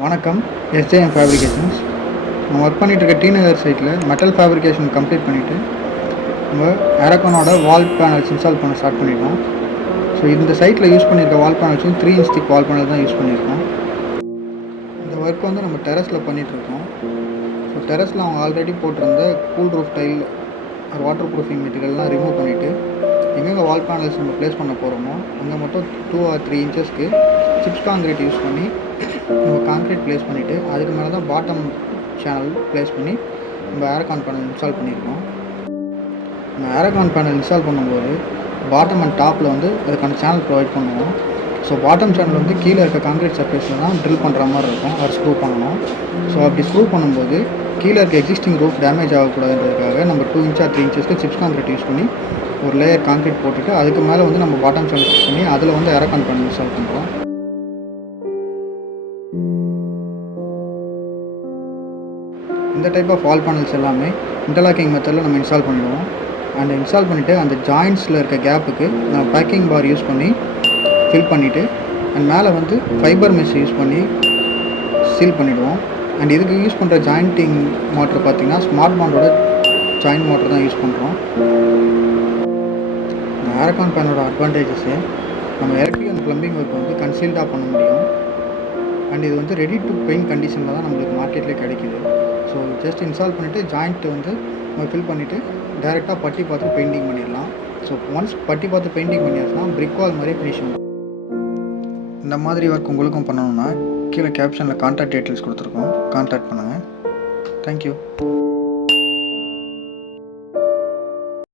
வணக்கம். எஸ்ஜேஎம் ஃபேப்ரிகேஷன்ஸ். நம்ம work பண்ணிகிட்ருக்க D நகர் சைட்டில் மெட்டல் ஃபேப்ரிகேஷன் கம்ப்ளீட் பண்ணிவிட்டு நம்ம ஏரகானோட வால் பேனல்ஸ் இன்ஸ்டால் பண்ண ஸ்டார்ட் பண்ணிட்டோம். ஸோ இந்த சைட்டில் யூஸ் பண்ணியிருக்க வால் பேனல்ஸ் வந்து 3 inch திக் வால் பேனல் தான் யூஸ் பண்ணியிருக்கோம். இந்த ஒர்க் வந்து நம்ம டெரஸில் பண்ணிகிட்ருக்கோம். ஸோ டெரஸில் அவங்க ஆல்ரெடி போட்டிருந்த cool roof tile waterproofing மெட்டீரியல்லாம் ரிமூவ் பண்ணிவிட்டு எங்கெங்கே வால் பேனல்ஸ் நம்ம ப்ளேஸ் பண்ண போகிறோமோ அங்கே மட்டும் 2 or 3 inches chips concrete use பண்ணி நம்ம காங்கிரீட் ப்ளேஸ் பண்ணிவிட்டு அதுக்கு மேலே தான் பாட்டம் சேனல் ப்ளேஸ் பண்ணி நம்ம ஏரகான் பேனல் இன்ஸ்டால் பண்ணியிருக்கோம். நம்ம ஏரகான் பேனல் இன்ஸ்டால் பண்ணும்போது பாட்டம் அண்ட் டாப்பில் வந்து அதுக்கான சேனல் ப்ரொவைட் பண்ணுவோம். ஸோ பாட்டம் சேனல் வந்து கீழே இருக்க காங்கிரீட் சர்ஃபேஸில் தான் ட்ரில் பண்ணுற மாதிரி இருக்கும், அதை ஸ்க்ரூ பண்ணணும். ஸோ அப்படி ஸ்க்ரூ பண்ணும்போது கீழே இருக்க எக்ஸிஸ்டிங் ரூஃப் டேமேஜ் ஆகக்கூடாதுன்றதுக்காக நம்ம 2 inch or 3 inches chips concrete use பண்ணி ஒரு லேயர் காங்கிரீட் போட்டுட்டு அதுக்கு மேலே வந்து நம்ம பாட்டம் சேனல் யூஸ் பண்ணி அதில் வந்து ஏரகான் பேனல் இன்ஸ்டால் பண்ணுறோம். இந்த டைப் ஆஃப் வால் பேனல்ஸ் எல்லாமே இன்டர்லாக்கிங் மெத்தடில் நம்ம இன்ஸ்டால் பண்ணிடுவோம். அண்ட் இன்ஸ்டால் பண்ணிவிட்டு அந்த ஜாயிண்ட்ஸில் இருக்க கேப்புக்கு நம்ம பேக்கிங் பார் யூஸ் பண்ணி ஃபில் பண்ணிவிட்டு அண்ட் மேலே வந்து ஃபைபர் மெஷ் யூஸ் பண்ணி சீல் பண்ணிவிடுவோம். அண்ட் இதுக்கு யூஸ் பண்ணுற ஜாயிண்டிங் மோட்டர் பார்த்திங்கன்னா ஸ்மார்ட் பாண்டோட ஜாயிண்ட் மோட்டர் தான் யூஸ் பண்ணுறோம். இந்த ஏரகான் பேனோட அட்வான்டேஜஸ்ஸு நம்ம எலக்ட்ரிக் அண்ட் ப்ளம்பிங் ஒர்க் வந்து கன்சீல்டாக பண்ண முடியும். அண்ட் இது வந்து ரெடி டு பெயிண்ட் கண்டிஷனில் தான் நம்மளுக்கு மார்க்கெட்லேயே கிடைக்கிது. ஸோ ஜஸ்ட் இன்ஸ்டால் பண்ணிவிட்டு ஜாயிண்ட்டு வந்து நம்ம ஃபில் பண்ணிவிட்டு டேரெக்டாக பட்டி பார்த்து பெயிண்டிங் பண்ணிடலாம். ஸோ ஒன்ஸ் பட்டி பார்த்து பெயிண்டிங் பண்ணியாச்சுன்னா பிரிக் வால் மாதிரி ஃபினிஷிங். இந்த மாதிரி ஒர்க் உங்களுக்கும் பண்ணணுன்னா கீழே கேப்ஷனில் கான்டாக்ட் டீட்டெயில்ஸ் கொடுத்துருக்கோம், கான்டாக்ட் பண்ணுங்கள். தேங்க்யூ.